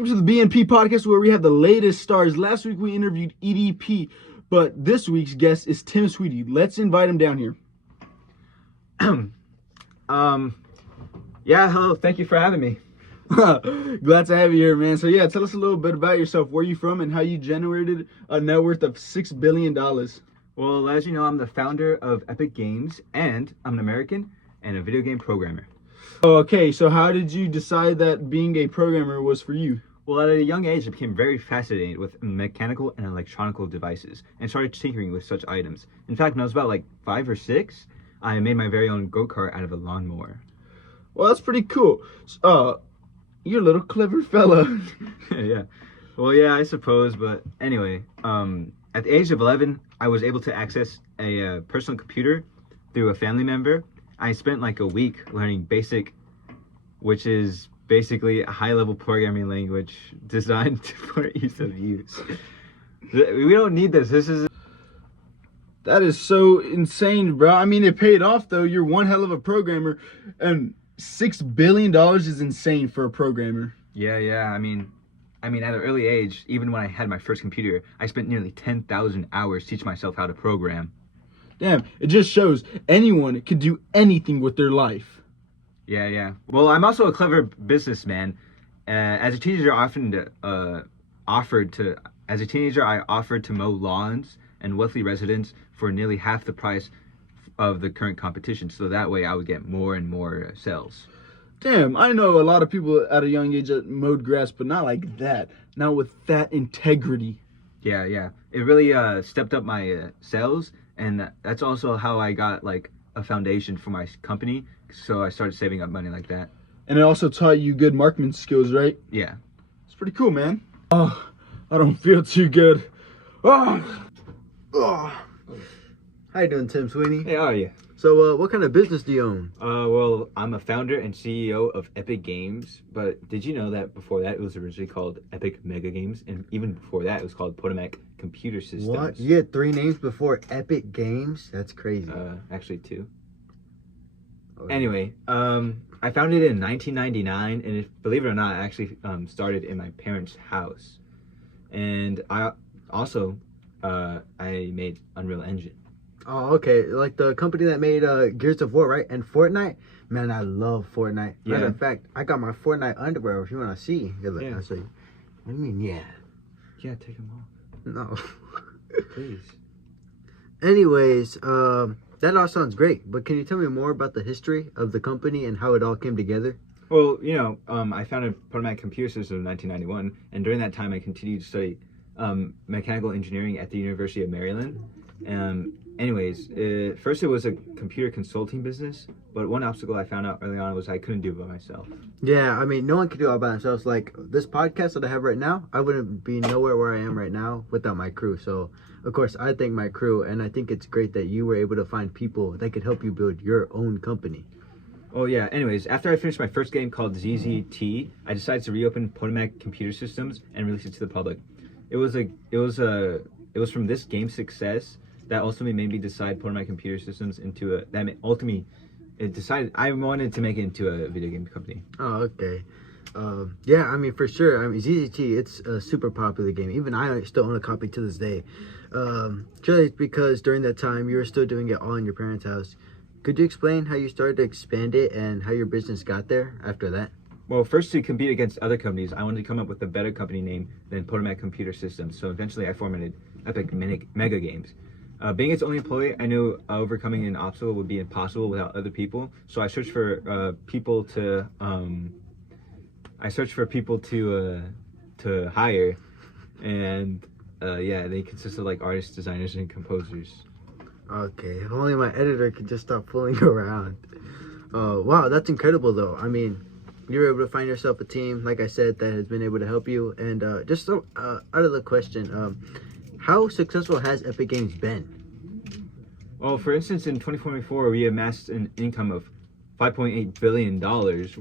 Welcome to the BNP Podcast, where we have the latest stars. Last week we interviewed EDP, but this week's guest is Tim Sweetie. Let's invite him down here. Yeah, hello. Thank you for having me. Glad to have you here, man. So yeah, tell us a little bit about yourself, where you from, and how you generated a net worth of $6 billion. Well, as you know, I'm the founder of Epic Games, and I'm an American and a video game programmer. Okay, so how did you decide that being a programmer was for you? Well, at a young age, I became very fascinated with mechanical and electronical devices and started tinkering with such items. In fact, when I was about 5 or 6, I made my very own go-kart out of a lawnmower. Well, that's pretty cool. You're a little clever fella. Yeah. Well, yeah, I suppose. But anyway, at the age of 11, I was able to access a personal computer through a family member. I spent a week learning BASIC, which is basically a high-level programming language designed for ease of use. We don't need this. That is so insane, bro. I mean, it paid off, though. You're one hell of a programmer, and $6 billion is insane for a programmer. Yeah. I mean, at an early age, even when I had my first computer, I spent nearly 10,000 hours teaching myself how to program. Damn, it just shows anyone can do anything with their life. Yeah. Well, I'm also a clever businessman. As a teenager, I offered to mow lawns and wealthy residents for nearly half the price of the current competition, so that way I would get more and more sales. Damn, I know a lot of people at a young age that mowed grass, but not like that. Not with that integrity. Yeah. It really stepped up my sales, and that's also how I got a foundation for my company. So I started saving up money like that. And it also taught you good marketing skills, right? Yeah. It's pretty cool, man. Oh, I don't feel too good. Oh. How you doing, Tim Sweeney? Hey, how are you? So, what kind of business do you own? Well, I'm a founder and CEO of Epic Games, but did you know that before that it was originally called Epic Mega Games, and even before that it was called Potomac Computer Systems? What? You had 3 names before Epic Games? That's crazy. Actually 2. Oh, Anyway, I founded it in 1999, and believe it or not, I actually started in my parents' house, and I also I made Unreal Engine. Oh, okay. Like the company that made Gears of War, right? And Fortnite? Man, I love Fortnite. Yeah. Matter of fact, I got my Fortnite underwear if you want to see. Here, look, Yeah. I'll show you. What do you mean, yeah? Yeah, take them off. No. Please. Anyways, that all sounds great, but can you tell me more about the history of the company and how it all came together? Well, I founded Potomac Computer Systems in 1991, and during that time I continued to study mechanical engineering at the University of Maryland. First it was a computer consulting business, but one obstacle I found out early on was I couldn't do it by myself. Yeah, I mean, no one can do it all by themselves. Like this podcast that I have right now, I wouldn't be nowhere where I am right now without my crew. So, of course, I thank my crew, and I think it's great that you were able to find people that could help you build your own company. Oh yeah, anyways, after I finished my first game called ZZT, I decided to reopen Potomac Computer Systems and release it to the public. It was from this game success that ultimately made me decide Potomac Computer Systems I wanted to make it into a video game company. Oh, okay. Yeah, I mean, for sure. I mean, ZZT, it's a super popular game. Even I still own a copy to this day. Just because during that time you were still doing it all in your parents' house. Could you explain how you started to expand it and how your business got there after that? Well, first, to compete against other companies, I wanted to come up with a better company name than Potomac Computer Systems. So eventually I formatted Epic Mega Games. Being its only employee, I knew overcoming an obstacle would be impossible without other people. So I searched for people to hire, and they consist of artists, designers, and composers. Okay, if only my editor could just stop fooling around. Wow, that's incredible though. I mean, you were able to find yourself a team, like I said, that has been able to help you. And just so out of the question, how successful has Epic Games been? Well, for instance, in 2024, we amassed an income of $5.8 billion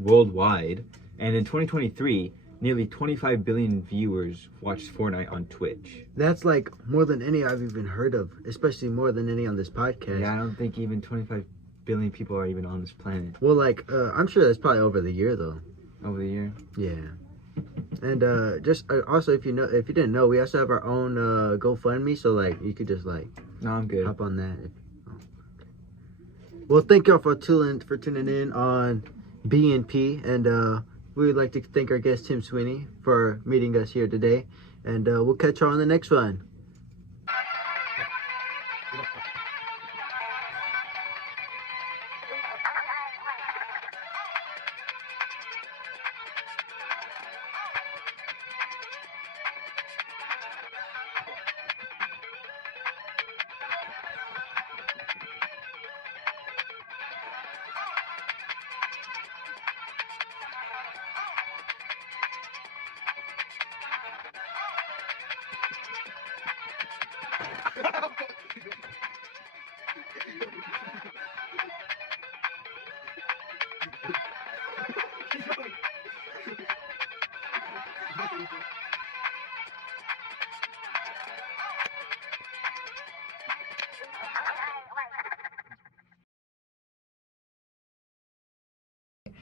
worldwide. And in 2023, nearly 25 billion viewers watched Fortnite on Twitch. That's more than any I've even heard of, especially more than any on this podcast. Yeah, I don't think even 25 billion people are even on this planet. Well, I'm sure that's probably over the year, though. Over the year? Yeah. And just also, if you didn't know, we also have our own GoFundMe, so like you could just like No, I'm good. hop on that. Well, thank y'all for tuning in on BNP, and we would like to thank our guest Tim Sweeney for meeting us here today, and we'll catch y'all on the next one.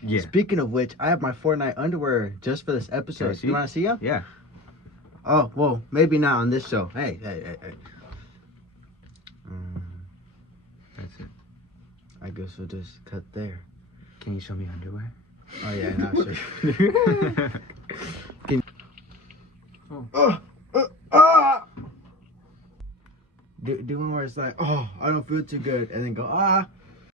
Yeah. Speaking of which, I have my Fortnite underwear just for this episode. see? You want to see them? Yeah. Oh, well, maybe not on this show. Hey. That's it. I guess we'll just cut there. Can you show me underwear? Oh, yeah, no, sure. Do one where it's like, oh, I don't feel too good, and then go,